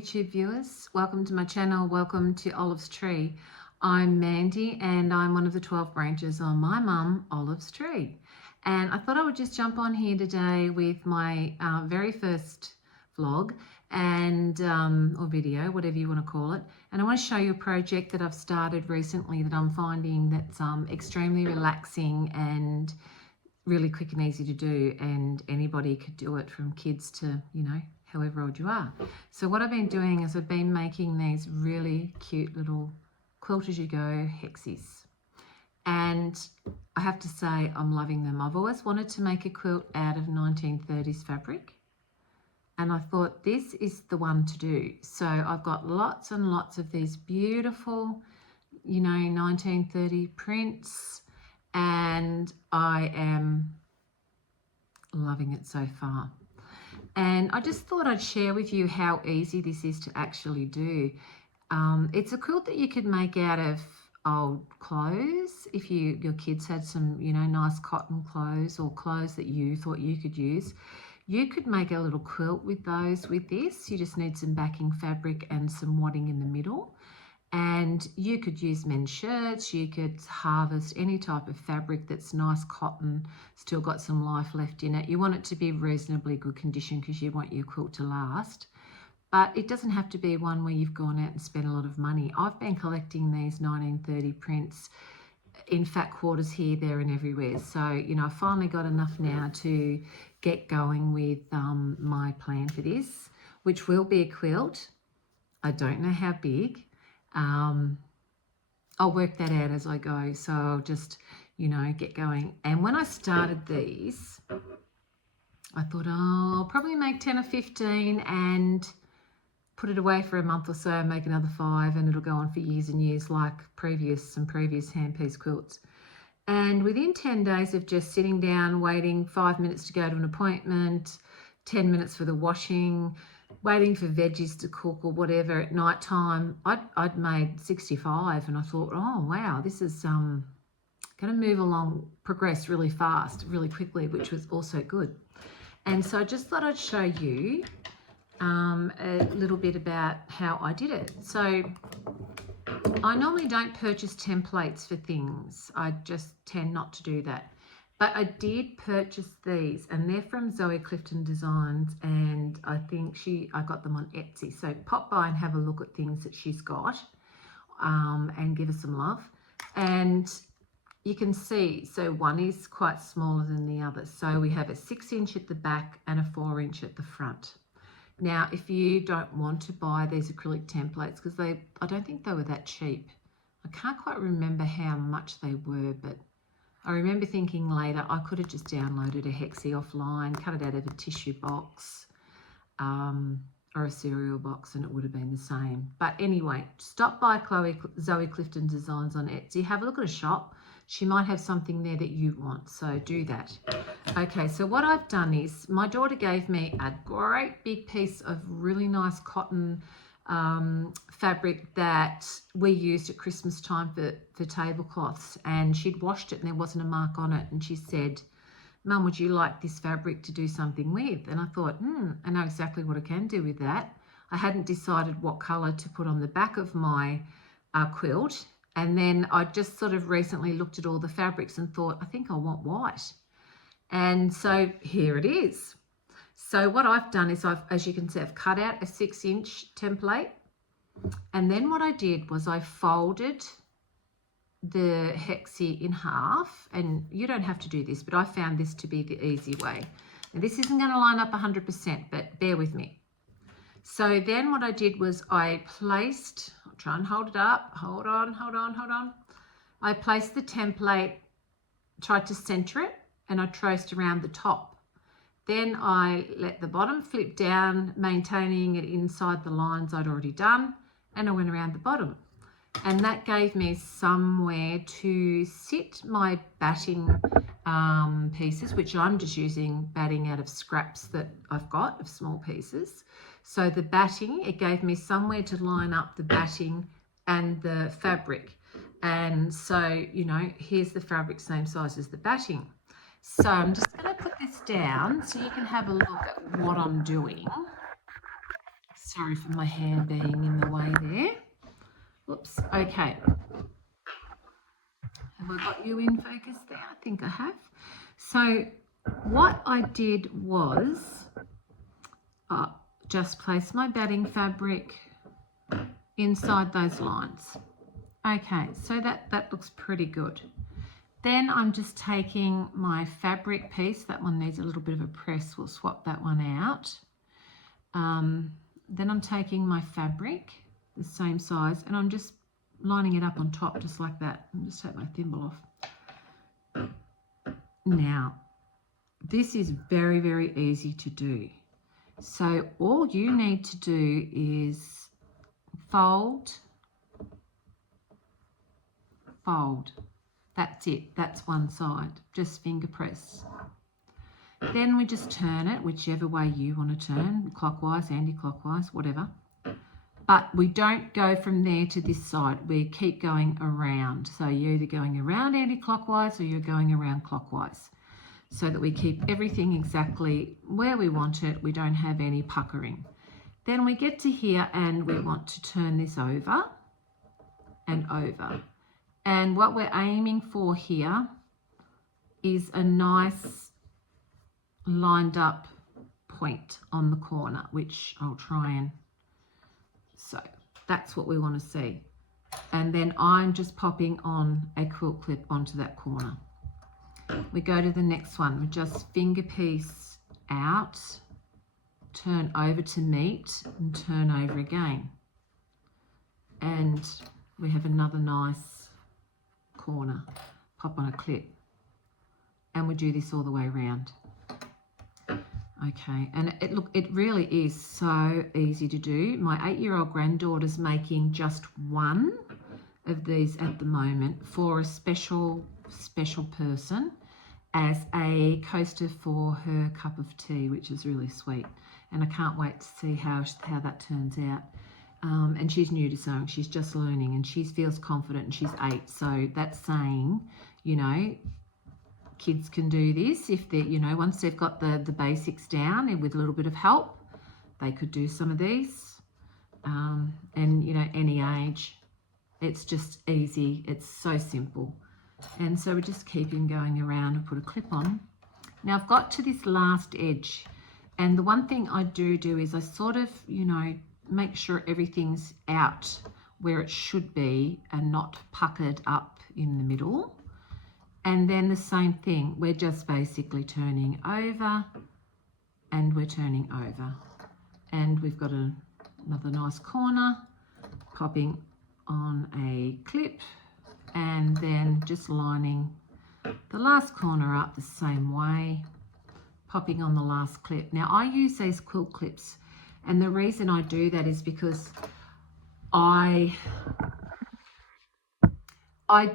YouTube viewers, welcome to my channel, welcome to Olive's Tree. I'm Mandy and I'm one of the 12 branches on my mum Olive's Tree, and I thought I would just jump on here today with my very first vlog and or video, whatever you want to call it, and I want to show you a project that I've started recently that I'm finding that's extremely relaxing and really quick and easy to do, and anybody could do it, from kids to, you know, however old you are. So what I've been doing is I've been making these really cute little quilt as you go hexis, and I have to say I'm loving them. I've always wanted to make a quilt out of 1930s fabric, and I thought this is the one to do. So I've got lots and lots of these beautiful, you know, 1930 prints, and I am loving it so far. And I just thought I'd share with you how easy this is to actually do. It's a quilt that you could make out of old clothes. If your kids had some, you know, nice cotton clothes or clothes that you thought you could use, you could make a little quilt with those with this. You just need some backing fabric and some wadding in the middle. And you could use men's shirts, you could harvest any type of fabric that's nice cotton, still got some life left in it. You want it to be reasonably good condition because you want your quilt to last. But it doesn't have to be one where you've gone out and spent a lot of money. I've been collecting these 1930 prints in fat quarters here, there and everywhere. So, you know, I finally got enough now to get going with my plan for this, which will be a quilt. I don't know how big. I'll work that out as I go, so I'll just, you know, get going. And when I started these, I thought, oh, I'll probably make 10 or 15 and put it away for a month or so and make another 5, and it'll go on for years and years like some previous hand piece quilts. And within 10 days of just sitting down, waiting 5 minutes to go to an appointment, 10 minutes for the washing, waiting for veggies to cook or whatever at night time, I'd made 65, and I thought, oh wow, this is going to move along, progress really fast, really quickly, which was also good. And so I just thought I'd show you a little bit about how I did it. So I normally don't purchase templates for things. I just tend not to do that. But I did purchase these, and they're from Zoe Clifton Designs, and I think I got them on Etsy. So pop by and have a look at things that she's got, and give her some love. And you can see, so one is quite smaller than the other. So we have a 6-inch at the back and a 4-inch at the front. Now, if you don't want to buy these acrylic templates, because I don't think they were that cheap. I can't quite remember how much they were, but I remember thinking later I could have just downloaded a Hexi offline, cut it out of a tissue box or a cereal box, and it would have been the same. But anyway, stop by Zoe Clifton Designs on Etsy. Have a look at a shop. She might have something there that you want, so do that. Okay, so what I've done is my daughter gave me a great big piece of really nice cotton fabric that we used at Christmas time for tablecloths, and she'd washed it and there wasn't a mark on it, and she said, Mum, would you like this fabric to do something with? And I thought, I know exactly what I can do with that. I hadn't decided what colour to put on the back of my quilt, and then I just sort of recently looked at all the fabrics and thought, I think I want white. And so here it is. So what I've done is as you can see, I've cut out a 6-inch template, and then what I did was I folded the hexi in half, and you don't have to do this, but I found this to be the easy way. Now this isn't going to line up 100%, but bear with me. So then what I did was I placed, I'll try and hold it up, hold on. I placed the template, tried to center it, and I traced around the top. Then I let the bottom flip down, maintaining it inside the lines I'd already done, and I went around the bottom. And that gave me somewhere to sit my batting pieces, which I'm just using batting out of scraps that I've got of small pieces. So the batting, it gave me somewhere to line up the batting and the fabric. And so, you know, here's the fabric, same size as the batting. So I'm just going to put this down so you can have a look at what I'm doing. Sorry for my hand being in the way there. Whoops. Okay. Have I got you in focus there? I think I have. So what I did was just place my batting fabric inside those lines. Okay, so that looks pretty good. Then I'm just taking my fabric piece. That one needs a little bit of a press. We'll swap that one out. Then I'm taking my fabric, the same size, and I'm just lining it up on top just like that. I'll just take my thimble off. Now, this is very, very easy to do. So all you need to do is fold, fold. That's it. That's one side. Just finger press. Then we just turn it whichever way you want to turn, clockwise, anti-clockwise, whatever. But we don't go from there to this side. We keep going around. So you're either going around anti-clockwise or you're going around clockwise, so that we keep everything exactly where we want it. We don't have any puckering. Then we get to here and we want to turn this over and over. And what we're aiming for here is a nice lined up point on the corner, which I'll try and, so that's what we want to see. And then I'm just popping on a quilt clip onto that corner. We go to the next one. We just finger piece out, turn over to meet, and turn over again. And we have another nice corner. Pop on a clip. And we do this all the way around. Okay, and it really is so easy to do. My 8-year-old granddaughter's making just one of these at the moment for a special person as a coaster for her cup of tea, which is really sweet. And I can't wait to see how that turns out. And she's new to sewing. She's just learning, and she feels confident, and she's 8. So that's saying, you know, kids can do this if they're, you know, once they've got the basics down and with a little bit of help, they could do some of these. And, you know, any age, it's just easy. It's so simple. And so we're just keeping going around and put a clip on. Now I've got to this last edge, and the one thing I do is I sort of, you know, make sure everything's out where it should be and not puckered up in the middle. And then the same thing, we're just basically turning over and we're turning over. And we've got another nice corner, popping on a clip, and then just lining the last corner up the same way, popping on the last clip. Now I use these quilt clips, and the reason I do that is because I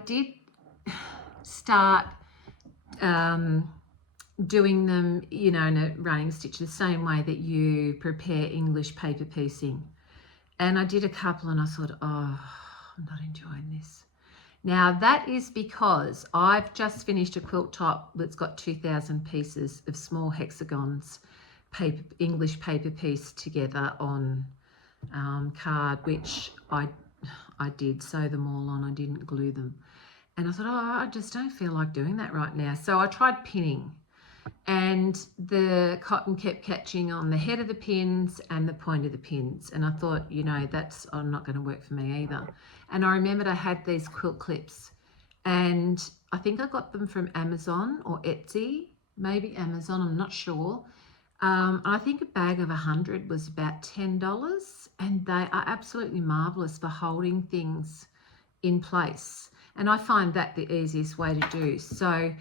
did start doing them, you know, in a running stitch, the same way that you prepare English paper piecing. And I did a couple and I thought, oh, I'm not enjoying this. Now that is because I've just finished a quilt top that's got 2,000 pieces of small hexagons, English paper pieced together on card, which I did sew them all on. I didn't glue them. And I thought, oh, I just don't feel like doing that right now. So I tried pinning, and the cotton kept catching on the head of the pins and the point of the pins. And I thought, you know, that's not going to work for me either. And I remembered I had these quilt clips, and I think I got them from Amazon or Etsy, maybe Amazon, I'm not sure. I think a bag of 100 was about $10, and they are absolutely marvelous for holding things in place. And I find that the easiest way to do. So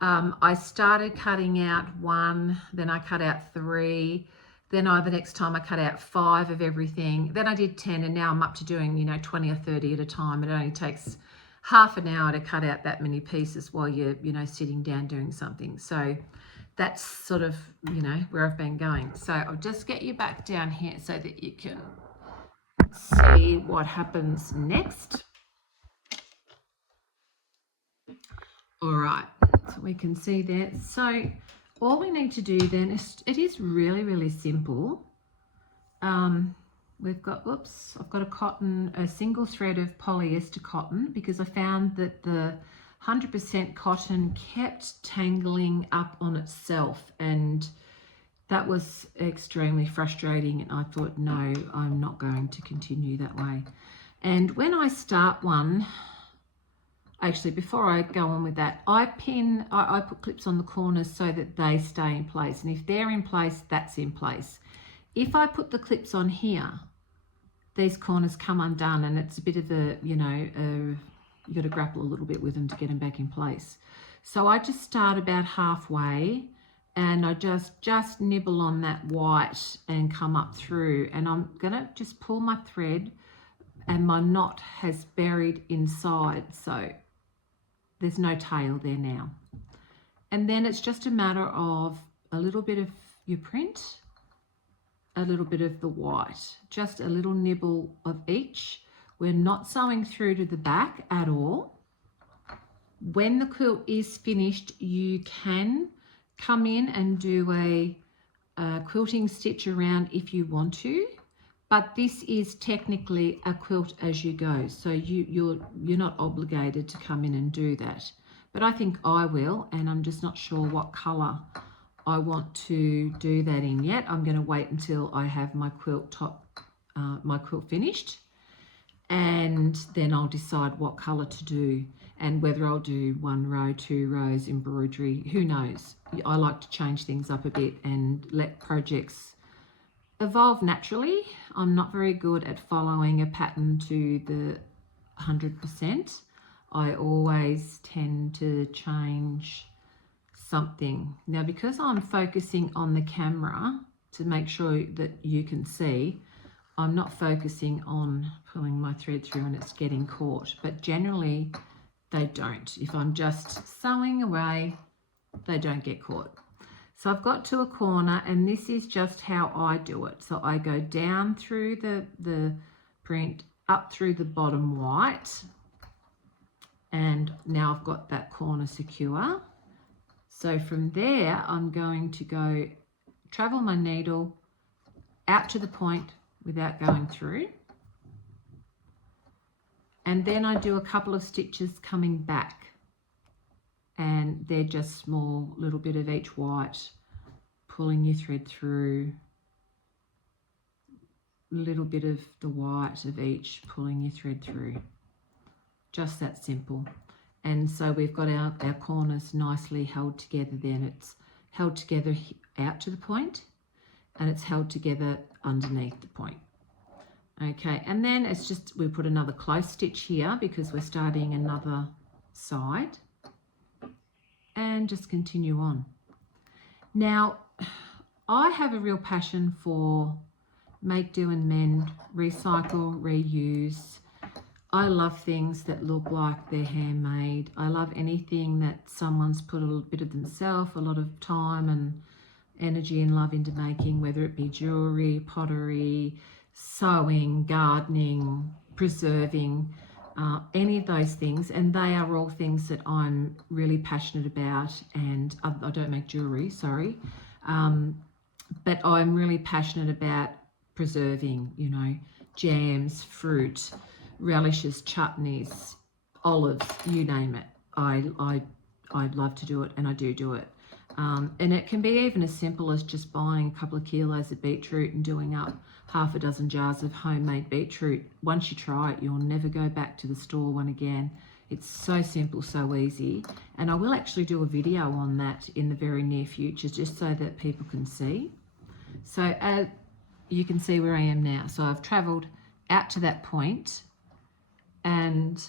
I started cutting out 1, then I cut out 3, then the next time I cut out 5 of everything, then I did 10, and now I'm up to doing, you know, 20 or 30 at a time. It only takes half an hour to cut out that many pieces while you're, you know, sitting down doing something. So that's sort of, you know, where I've been going. So I'll just get you back down here so that you can see what happens next. All right, so we can see that. So all we need to do then is, it is really, really simple. we've got, whoops, I've got a single thread of polyester cotton, because I found that the 100% cotton kept tangling up on itself, and that was extremely frustrating, and I thought, no, I'm not going to continue that way. And when I start one, actually, before I go on with that, I put clips on the corners so that they stay in place, and if they're in place, that's in place. If I put the clips on here, these corners come undone, and it's a bit of a, you got to grapple a little bit with them to get them back in place. So I just start about halfway, and I just nibble on that white and come up through, and I'm gonna just pull my thread, and my knot has buried inside, so there's no tail there now. And then it's just a matter of a little bit of your print, a little bit of the white, just a little nibble of each. We're not sewing through to the back at all. When the quilt is finished, you can come in and do a quilting stitch around if you want to, but this is technically a quilt as you go, so you're not obligated to come in and do that. But I think I will, and I'm just not sure what colour I want to do that in yet. I'm going to wait until I have my quilt finished, and then I'll decide what colour to do, and whether I'll do 1 row, 2 rows, embroidery, who knows. I like to change things up a bit and let projects evolve naturally. I'm not very good at following a pattern to the 100%. I always tend to change something. Now, because I'm focusing on the camera to make sure that you can see, I'm not focusing on pulling my thread through and it's getting caught, but generally they don't. If I'm just sewing away, they don't get caught. So I've got to a corner, and this is just how I do it. So I go down through the print, up through the bottom white, and now I've got that corner secure. So from there, I'm going to go travel my needle out to the point without going through. And then I do a couple of stitches coming back, and they're just small, little bit of each white, pulling your thread through, a little bit of the white of each, pulling your thread through. Just that simple. And so we've got our corners nicely held together then. It's held together out to the point, and it's held together underneath the point. Okay, and then it's just, we put another close stitch here because we're starting another side, and just continue on. Now, I have a real passion for make, do and mend, recycle, reuse. I love things that look like they're handmade. I love anything that someone's put a little bit of themselves, a lot of time and energy and love into making, whether it be jewellery, pottery, sewing, gardening, preserving, any of those things. And they are all things that I'm really passionate about. And I don't make jewellery, sorry. But I'm really passionate about preserving, you know, jams, fruit, relishes, chutneys, olives, you name it. I'd love to do it, and I do it. And it can be even as simple as just buying a couple of kilos of beetroot and doing up half a dozen jars of homemade beetroot. Once you try it, you'll never go back to the store one again. It's so simple, so easy. And I will actually do a video on that in the very near future, just so that people can see. So you can see where I am now. So I've travelled out to that point, and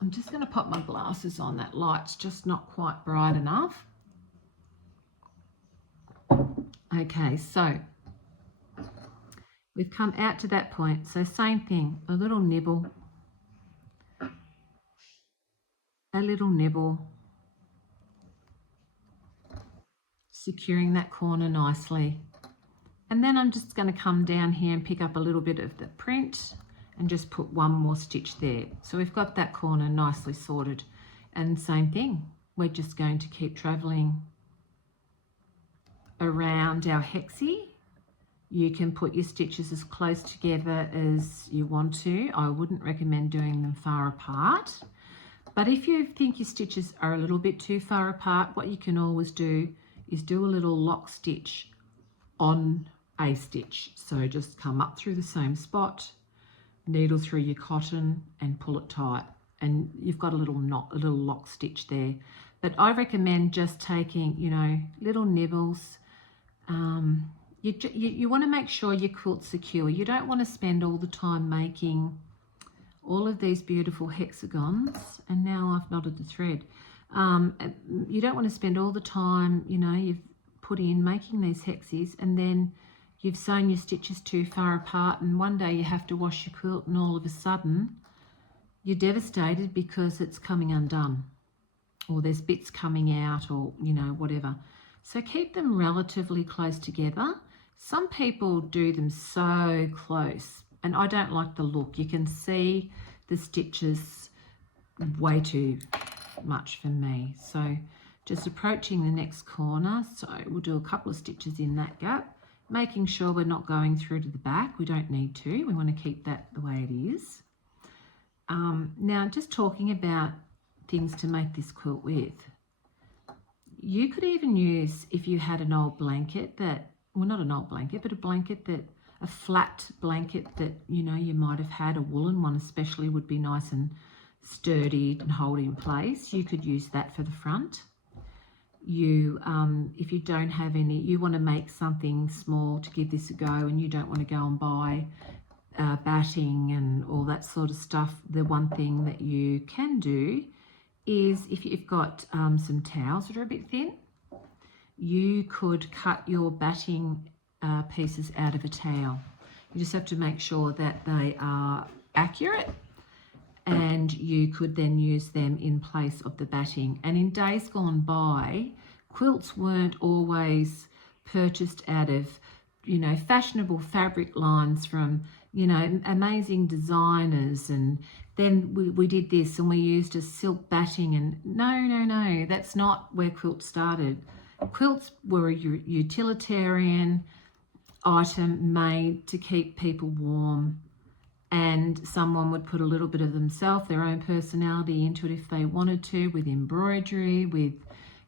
I'm just going to pop my glasses on. That light's just not quite bright enough. Okay, so we've come out to that point. So same thing, a little nibble, securing that corner nicely. And then I'm just going to come down here and pick up a little bit of the print and just put one more stitch there. So we've got that corner nicely sorted. And same thing, we're just going to keep traveling around our hexi. You can put your stitches as close together as you want to. I wouldn't recommend doing them far apart. But if you think your stitches are a little bit too far apart, what you can always do is do a little lock stitch on a stitch. So just come up through the same spot, needle through your cotton and pull it tight. And you've got a little knot, a little lock stitch there. But I recommend just taking, you know, little nibbles. You want to make sure your quilt's secure. You don't want to spend all the time making all of these beautiful hexagons. And now I've knotted the thread. You don't want to spend all the time, you know, you've put in making these hexes and then you've sewn your stitches too far apart and one day you have to wash your quilt and all of a sudden you're devastated because it's coming undone or there's bits coming out or, you know, whatever. So keep them relatively close together. Some people do them so close and I don't like the look. You can see the stitches way too much for me. So just approaching the next corner. So we'll do a couple of stitches in that gap, making sure we're not going through to the back. We don't need to. We want to keep that the way it is. Now just talking about things to make this quilt with. You could even use, if you had an old blanket that, well, not an old blanket, but a flat blanket that, you know, you might have had, a woolen one especially would be nice and sturdy and hold in place. You could use that for the front. If you don't have any, you want to make something small to give this a go and you don't want to go and buy batting and all that sort of stuff, the one thing that you can do is if you've got some towels that are a bit thin, you could cut your batting pieces out of a towel. You just have to make sure that they are accurate and you could then use them in place of the batting. And in days gone by, quilts weren't always purchased out of, you know, fashionable fabric lines from, you know, amazing designers, and then we did this and we used a silk batting, and no, that's not where quilts started. Quilts were a utilitarian item made to keep people warm, and someone would put a little bit of themselves, their own personality into it if they wanted to, with embroidery, with,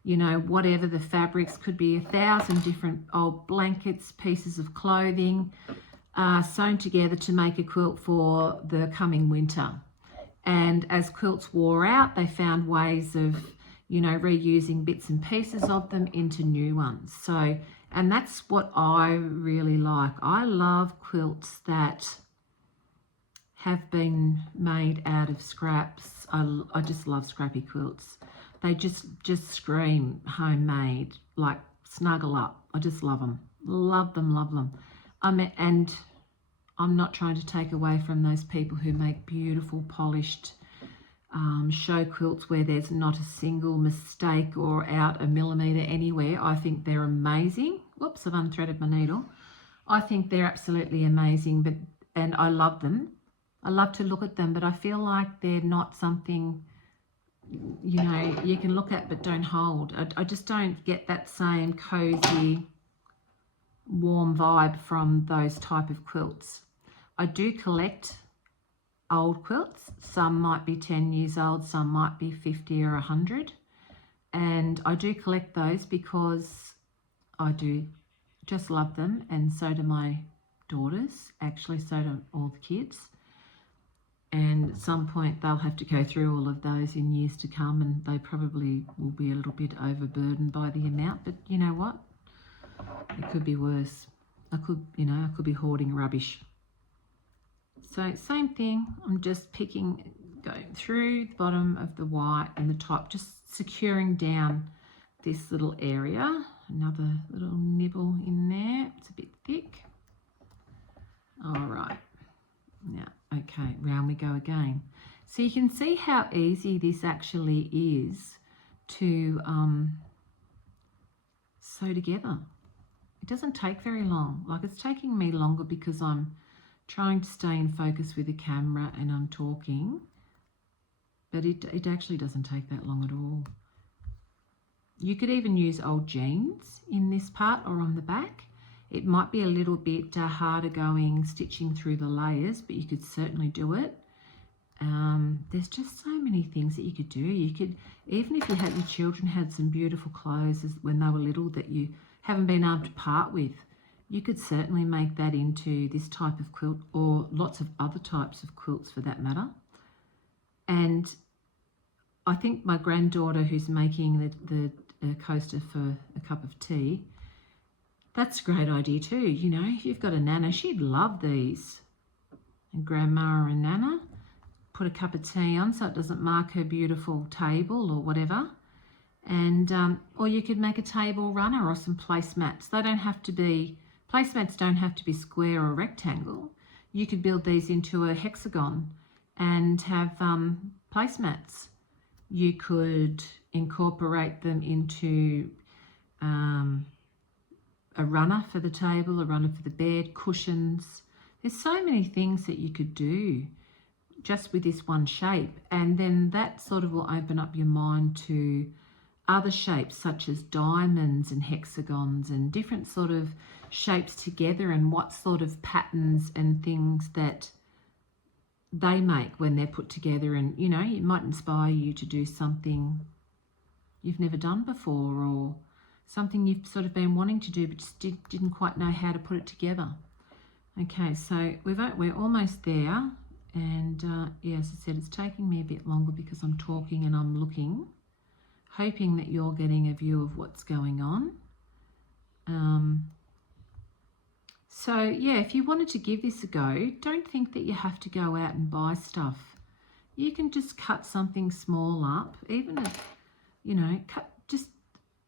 you know, whatever the fabrics, could be 1,000 different old blankets, pieces of clothing, sewn together to make a quilt for the coming winter. And as quilts wore out, they found ways of, you know, reusing bits and pieces of them into new ones. So, and that's what I really like. I love quilts that have been made out of scraps. I just love scrappy quilts. They just scream homemade, like snuggle up. I just love them. Love them, love them. And I'm not trying to take away from those people who make beautiful polished show quilts where there's not a single mistake or out a millimetre anywhere. I think they're amazing. Whoops, I've unthreaded my needle. I think they're absolutely amazing, and I love them. I love to look at them, but I feel like they're not something, you know, you can look at but don't hold. I just don't get that same cozy, warm vibe from those type of quilts. I do collect old quilts. Some might be 10 years old, some might be 50 or 100. And I do collect those because I do just love them, and so do my daughters. Actually, so do all the kids. And at some point they'll have to go through all of those in years to come, and they probably will be a little bit overburdened by the amount. But you know what? It could be worse. I could be hoarding rubbish. So same thing, I'm just going through the bottom of the white and the top, just securing down this little area. Another little nibble in there, it's a bit thick. All right, now, okay, round we go again. So you can see how easy this actually is to sew together. It doesn't take very long. Like, it's taking me longer because I'm trying to stay in focus with the camera and I'm talking, but it actually doesn't take that long at all. You could even use old jeans in this part or on the back. It might be a little bit harder going stitching through the layers, but you could certainly do it. There's just so many things that you could do. You could, even if you had your children had some beautiful clothes when they were little that you haven't been able to part with, you could certainly make that into this type of quilt, or lots of other types of quilts for that matter. And I think my granddaughter, who's making the coaster for a cup of tea, that's a great idea too. You know, if you've got a Nana, she'd love these. And Grandma and Nana, put a cup of tea on so it doesn't mark her beautiful table or whatever. And or you could make a table runner or some placemats. They don't have to be, placemats don't have to be square or rectangle. You could build these into a hexagon and have placemats. You could incorporate them into a runner for the table, a runner for the bed, cushions. There's so many things that you could do just with this one shape, and then that sort of will open up your mind to other shapes such as diamonds and hexagons and different sort of shapes together, and what sort of patterns and things that they make when they're put together. And you know, it might inspire you to do something you've never done before, or something you've sort of been wanting to do but just didn't quite know how to put it together. Okay, so we're almost there. And yeah, as I said, it's taking me a bit longer because I'm talking and I'm looking, hoping that you're getting a view of what's going on. So yeah, if you wanted to give this a go, don't think that you have to go out and buy stuff. You can just cut something small up, even if, you know, cut just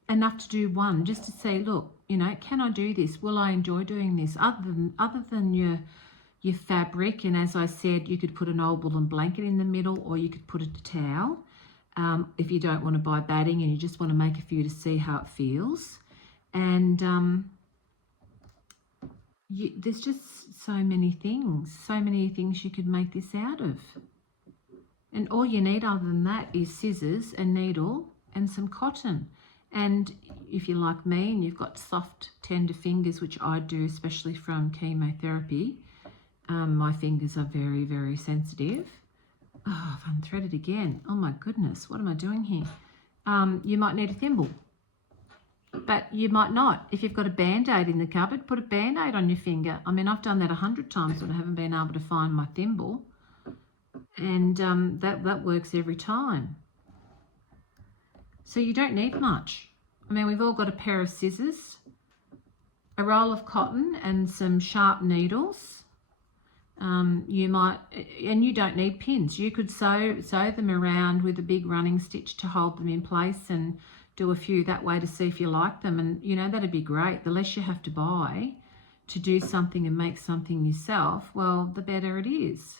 enough to do one, just to say, look, you know, can I do this? Will I enjoy doing this? Other than your fabric, and as I said, you could put an old woolen blanket in the middle, or you could put a towel if you don't want to buy batting and you just want to make a few to see how it feels. And there's just so many things you could make this out of. And all you need other than that is scissors, a needle and some cotton. And if you're like me and you've got soft, tender fingers, which I do, especially from chemotherapy, my fingers are very, very sensitive. Oh, I've unthreaded again. Oh my goodness, what am I doing here? You might need a thimble, but you might not. If you've got a Band-Aid in the cupboard, put a Band-Aid on your finger. I mean, I've done that 100 times when I haven't been able to find my thimble, and that works every time. So you don't need much. I mean, we've all got a pair of scissors, a roll of cotton and some sharp needles. You might, and you don't need pins. You could sew them around with a big running stitch to hold them in place, and do a few that way to see if you like them. And you know, that'd be great. The less you have to buy to do something and make something yourself, well, the better it is.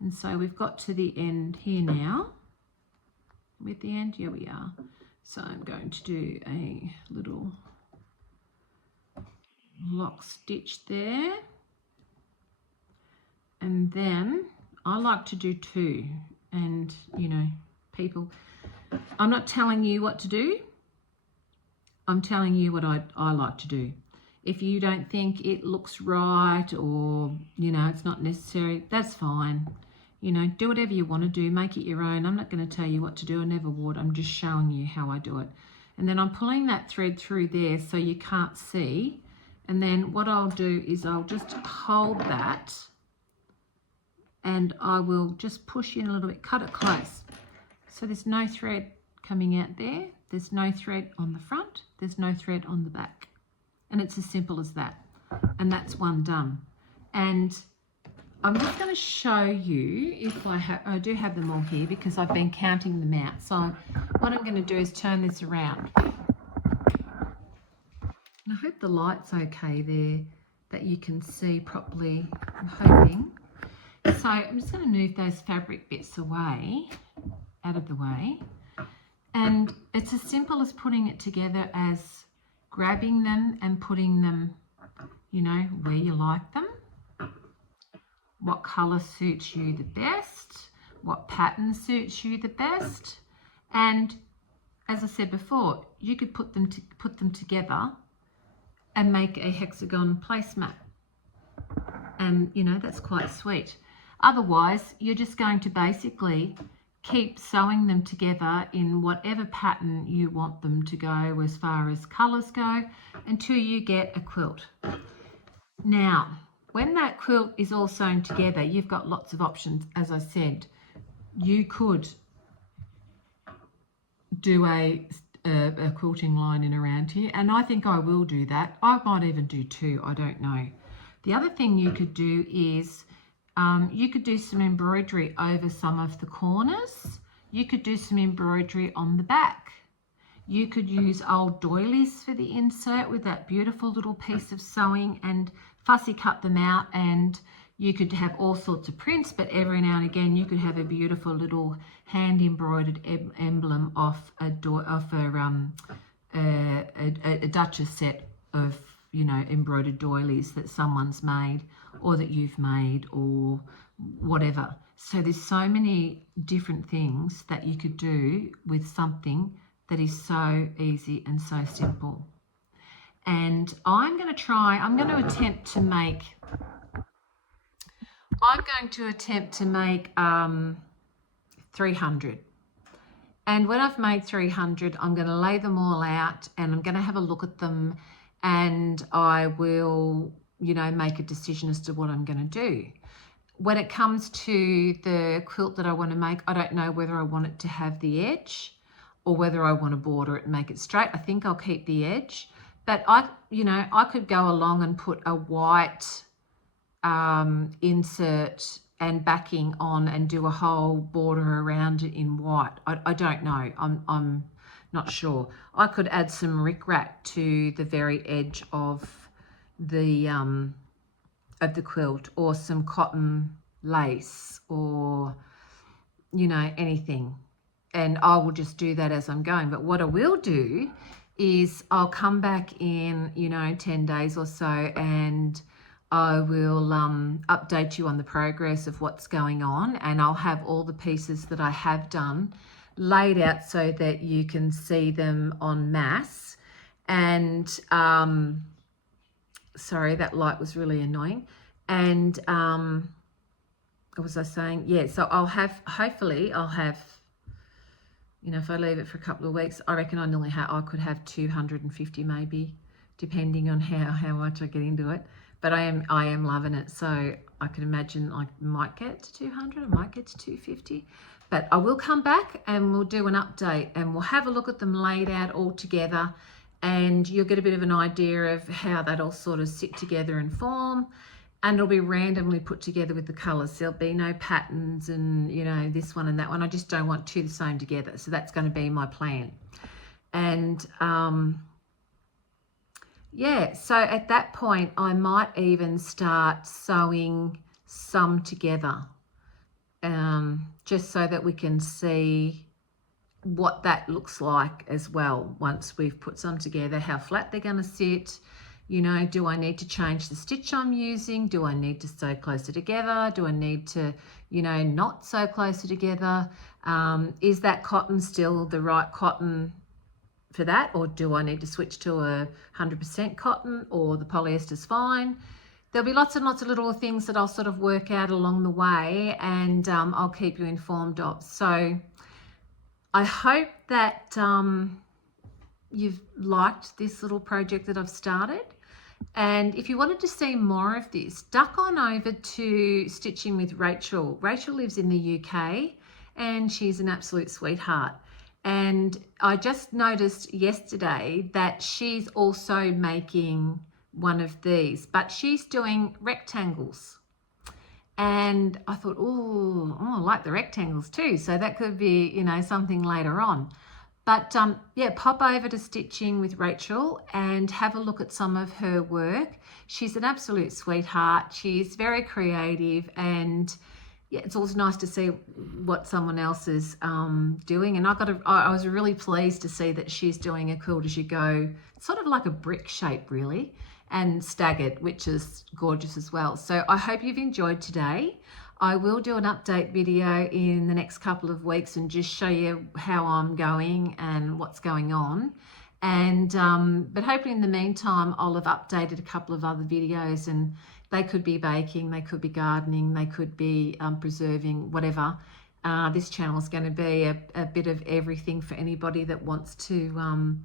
And so we've got to the end here now. With the end, here we are. So I'm going to do a little lock stitch there. And then I like to do two. And, you know, people, I'm not telling you what to do. I'm telling you what I like to do. If you don't think it looks right, or, you know, it's not necessary, that's fine. You know, do whatever you want to do. Make it your own. I'm not going to tell you what to do. I never would. I'm just showing you how I do it. And then I'm pulling that thread through there so you can't see. And then what I'll do is I'll just hold that, and I will just push in a little bit, cut it close. So there's no thread coming out there. There's no thread on the front. There's no thread on the back. And it's as simple as that. And that's one done. And I'm just going to show you if I do have them all here because I've been counting them out. So what I'm going to do is turn this around. And I hope the light's okay there, that you can see properly, I'm hoping. So I'm just going to move those fabric bits away, out of the way. And it's as simple as putting it together as grabbing them and putting them, you know, where you like them. What colour suits you the best, what pattern suits you the best. And as I said before, you could put them together and make a hexagon placemat. And you know, that's quite sweet. Otherwise, you're just going to basically keep sewing them together in whatever pattern you want them to go as far as colours go until you get a quilt. Now, when that quilt is all sewn together, you've got lots of options. As I said, you could do a quilting line in around here, and I think I will do that. I might even do two, I don't know. The other thing you could do is you could do some embroidery over some of the corners. You could do some embroidery on the back. You could use old doilies for the insert with that beautiful little piece of sewing and fussy cut them out, and you could have all sorts of prints, but every now and again you could have a beautiful little hand embroidered emblem off a Duchess set of, you know, embroidered doilies that someone's made or that you've made or whatever. So there's so many different things that you could do with something that is so easy and so simple. And I'm going to attempt to make 300. And when I've made 300, I'm going to lay them all out and I'm going to have a look at them, and I will, you know, make a decision as to what I'm going to do. When it comes to the quilt that I want to make, I don't know whether I want it to have the edge or whether I want to border it and make it straight. I think I'll keep the edge, but I could go along and put a white insert and backing on and do a whole border around it in white. I don't know. I'm not sure. I could add some rickrack to the very edge of the quilt, or some cotton lace, or, you know, anything. And I will just do that as I'm going. But what I will do is I'll come back in, you know, 10 days or so, and I will update you on the progress of what's going on, and I'll have all the pieces that I have done laid out so that you can see them en masse. And sorry, that light was really annoying. And what was I saying? Yeah, so hopefully I'll have, you know, if I leave it for a couple of weeks, I reckon I could have 250 maybe, depending on how much I get into it. But I am loving it, so I can imagine I might get to 200, I might get to 250. But I will come back and we'll do an update and we'll have a look at them laid out all together, and you'll get a bit of an idea of how that all sort of sit together and form. And it'll be randomly put together with the colours. There'll be no patterns and, you know, this one and that one. I just don't want two the same together. So that's going to be my plan. And yeah, so at that point, I might even start sewing some together, just so that we can see what that looks like as well. Once we've put some together, how flat they're going to sit. You know, do I need to change the stitch I'm using? Do I need to sew closer together? Do I need to, you know, not sew closer together? Is that cotton still the right cotton for that, or do I need to switch to a 100% cotton, or the polyester's fine? There'll be lots and lots of little things that I'll sort of work out along the way, and I'll keep you informed of. So I hope that you've liked this little project that I've started. And if you wanted to see more of this, duck on over to Stitching with Rachel. Rachel lives in the UK and she's an absolute sweetheart. And I just noticed yesterday that she's also making one of these, but she's doing rectangles. And I thought, oh, I like the rectangles too. So that could be, you know, something later on. But yeah, pop over to Stitching with Rachel and have a look at some of her work. She's an absolute sweetheart. She's very creative, and yeah, it's always nice to see what someone else is doing. And I was really pleased to see that she's doing a quilt as you go, sort of like a brick shape really, and staggered, which is gorgeous as well. So I hope you've enjoyed today. I will do an update video in the next couple of weeks and just show you how I'm going and what's going on. And but hopefully in the meantime I'll have updated a couple of other videos, and they could be baking, they could be gardening, they could be preserving, whatever. This channel is going to be a bit of everything for anybody that wants to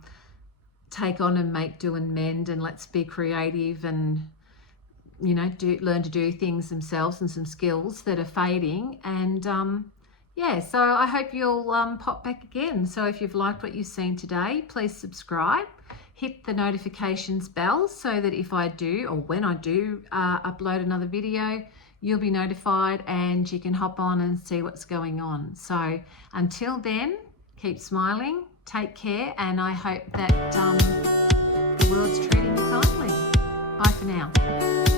take on and make, do and mend, and let's be creative and, you know, learn to do things themselves, and some skills that are fading. And yeah, so I hope you'll pop back again. So if you've liked what you've seen today, please subscribe, hit the notifications bell so that if I do, or when I do upload another video, you'll be notified and you can hop on and see what's going on. So until then, keep smiling, take care, and I hope that the world's treating you kindly. Bye for now.